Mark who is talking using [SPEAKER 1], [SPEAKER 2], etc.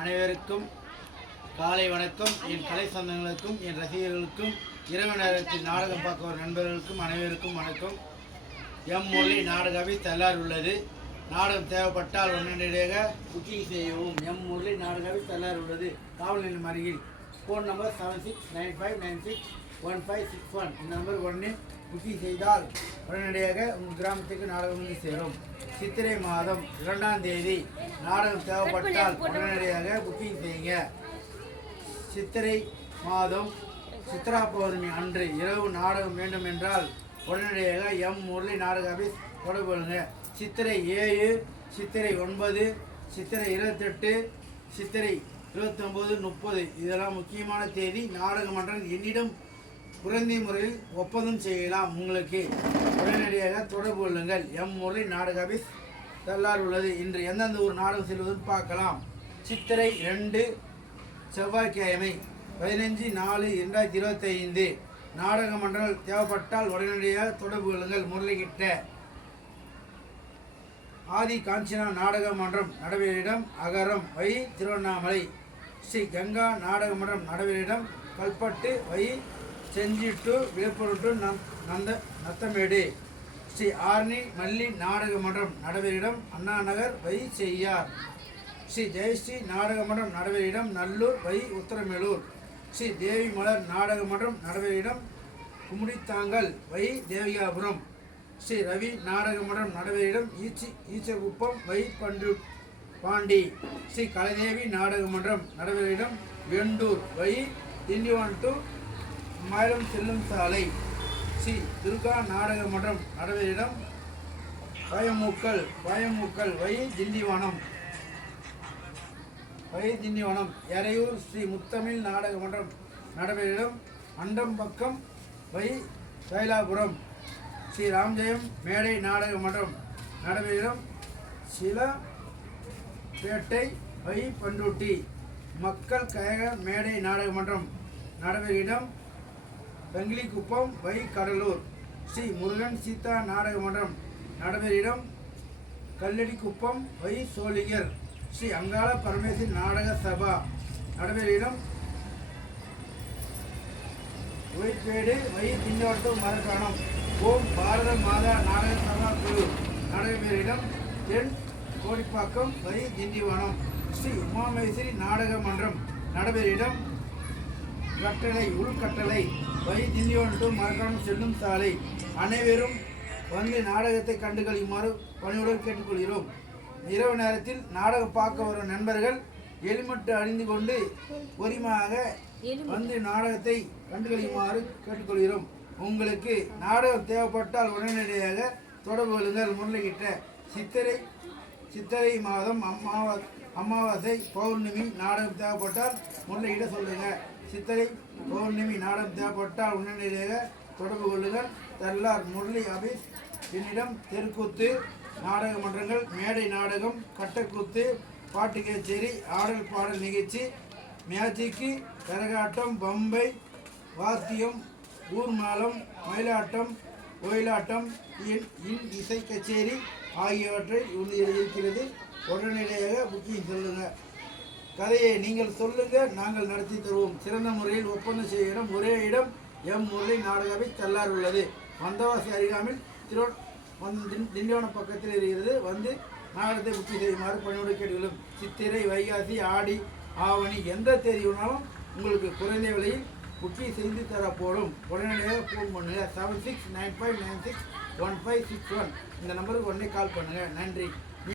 [SPEAKER 1] அனைவருக்கும் காலை வணக்கம் என் கலை சொந்தங்களுக்கும் என் ரசிகர்களுக்கும் இரவு நேரத்தில் நாடகம் பார்க்க வரும் நண்பர்களுக்கும் அனைவருக்கும் வணக்கம் எம் மொழி நாடகவை தள்ளார் உள்ளது நாடகம் தேவைப்பட்டால் உடனடியாக புக்கிங் செய்யவும் எம் மொழி நாடகவை தள்ளார் உள்ளது காவல் நிலையம் அருகில் phone number seven six nine five nine six one five six one இந்த நம்பருக்கு உடனே குசி செய்தால் உடனடியாக உங்கள் கிராமத்துக்கு நாடகம் வந்து சேரும் சித்திரை மாதம் இரண்டாம் தேதி நாடகம் தேவைப்பட்டால் உடனடியாக புக்கிங் செய்யுங்க சித்திரை மாதம் சித்ரா பௌர்ணமி அன்று இரவு நாடகம் வேண்டும் என்றால் உடனடியாக எம் முரளி நாடக ஆஃபீஸ் தொடர்பு கொள்ளுங்க சித்திரை ஏழு சித்திரை ஒன்பது சித்திரை இருபத்தெட்டு சித்திரை இருபத்தொம்போது முப்பது இதெல்லாம் முக்கியமான தேதி நாடக மன்றம் என்னிடம் குழந்தை முறையில் ஒப்பந்தம் செய்யலாம் உங்களுக்கு உடனடியாக தொடர்பு கொள்ளுங்கள் எம் முறை நாடக ஆபீஸ் தள்ளார் உள்ளது இன்று எந்தெந்த ஊர் நாடகம் செல்வதும் பார்க்கலாம் சித்திரை ரெண்டு செவ்வாய்க்கிழமை பதினஞ்சு நாலு இரண்டாயிரத்தி இருபத்தைந்து நாடக மன்றங்கள் தேவைப்பட்டால் உடனடியாக தொடர்பு கொள்ளுங்கள் முரளிகிட்ட ஆதி காஞ்சினா நாடக மன்றம் நடவேலிடம் அகரம் வை திருவண்ணாமலை ஸ்ரீ கங்கா நாடக மன்றம் நடவேலிடம் Kalpattu via Gingee to Villupuram to Nanda Nathamedu Sri Arni Malli நாடக மன்றம் நடவரிடம் அண்ணாநகர் வை செய்யார் ஸ்ரீ ஜெயஸ்ரீ நாடக மன்றம் நடவரிடம் நல்லூர் வை உத்தரமேலூர் ஸ்ரீ தேவி மலர் நாடக மன்றம் நடவரிடம் குமுடித்தாங்கல் வை தேவிகாபுரம் ஸ்ரீ ரவி நாடக மன்றம் நடவரிடம் ஈச்சி ஈச்சகுப்பம் வை பண்டு பாண்டி ஸ்ரீ கலைதேவி நாடக மன்றம் நடவரிடம் வெண்டூர் வை திண்டிவான் டு மயிலம் செல்லும் சாலை சி துர்கா நாடக மன்றம் நடவரிடம் பயமூக்கல் பயமூக்கல் வை திண்டிவனம் வை திண்டிவனம் எறையூர் ஸ்ரீ முத்தமிழ் நாடக மன்றம் நடவரிடம் அண்டம்பக்கம் வை சைலாபுரம் ஸ்ரீ ராம்ஜெயம் மேடை நாடக மன்றம் நடவரிடம் சில பேட்டை வை பண்டூட்டி மக்கள் கழக மேடை நாடக மன்றம் நடவரிடம் வெங்கிலிக்குப்பம் வை கடலூர் ஸ்ரீ முருகன் சீதா நாடக மன்றம் நடைபெறும் கல்லடிக்குப்பம் வை சோழிகர் ஸ்ரீ அங்காள பரமேஸ்வரி நாடக சபா நடைபெறும் உயிர்பேடு வை திண்டாட்டு மரக்காணம் ஓம் பாரத மாதா நாடக சபா குழு நடைபெறும் தென் கோடிப்பாக்கம் வை திண்டிவனம் ஸ்ரீ உமாமேஸ்வரி நாடக மன்றம் நடைபெறும் கட்டளை உள்கட்டளை வழி திண்டிவனம் டு மரக்காணம் செல்லும் சாலை அனைவரும் வந்து நாடகத்தை கண்டுகளிக்குமாறு பணியுடன் கேட்டுக்கொள்கிறோம் இரவு நேரத்தில் நாடகம் பார்க்க வரும் நண்பர்கள் எலிமட்டு அணிந்து கொண்டு பொறிமாக வந்து நாடகத்தை கண்டுகளிக்குமாறு கேட்டுக்கொள்கிறோம் உங்களுக்கு நாடகம் தேவைப்பட்டால் உடனடியாக தொடர்பு கொள்ளுங்கள் முரளிகிட்ட சித்திரை சித்திரை மாதம் அம்மாவா அமாவாசை பௌர்ணமி நாடகம் தேவைப்பட்டால் முன்னையிட சொல்லுங்கள் சித்திரை பௌர்ணமி நாடகம் தேவைப்பட்டால் உடனடியாக தொடர்பு கொள்ளுங்கள் தல்லார் முரளி அபிஸ் என்னிடம் தெருக்கூத்து நாடக மன்றங்கள் மேடை நாடகம் கட்டக்கூத்து பாட்டு கச்சேரி ஆடல் பாடல் நிகழ்ச்சி மேஜிக்கு கரகாட்டம் பம்பை வாத்தியம் ஊர்மாலம் மயிலாட்டம் ஒயிலாட்டம் இன் இசை கச்சேரி ஆகியவற்றை உறுதி எழுதியிருக்கிறது உடனடியாக புக்கிங் சொல்லுங்கள் கதையை நீங்கள் சொல்லுங்கள் நாங்கள் நடத்தி தருவோம் சிறந்த முறையில் ஒப்பந்தம் செய்ய இடம் ஒரே இடம் எம் முரளி நாடகவை தள்ளார் உள்ளது வந்தவாசி அருகாமில் திரோ திண்டிவனம் பக்கத்தில் இருக்கிறது வந்து நாடகத்தை புத்தி செய்யுமாறு பணியோடு கேட்டுக்கொள்ளும் சித்திரை வைகாசி ஆடி ஆவணி எந்த தேதி வேணாலும் உங்களுக்கு குறைந்த விலையில் புற்றி செய்து தரப்போடும் உடனடியாக ஃபோன் பண்ணுங்கள் seven six nine five nine six one five six one இந்த நம்பருக்கு உடனே கால் பண்ணுங்கள் நன்றி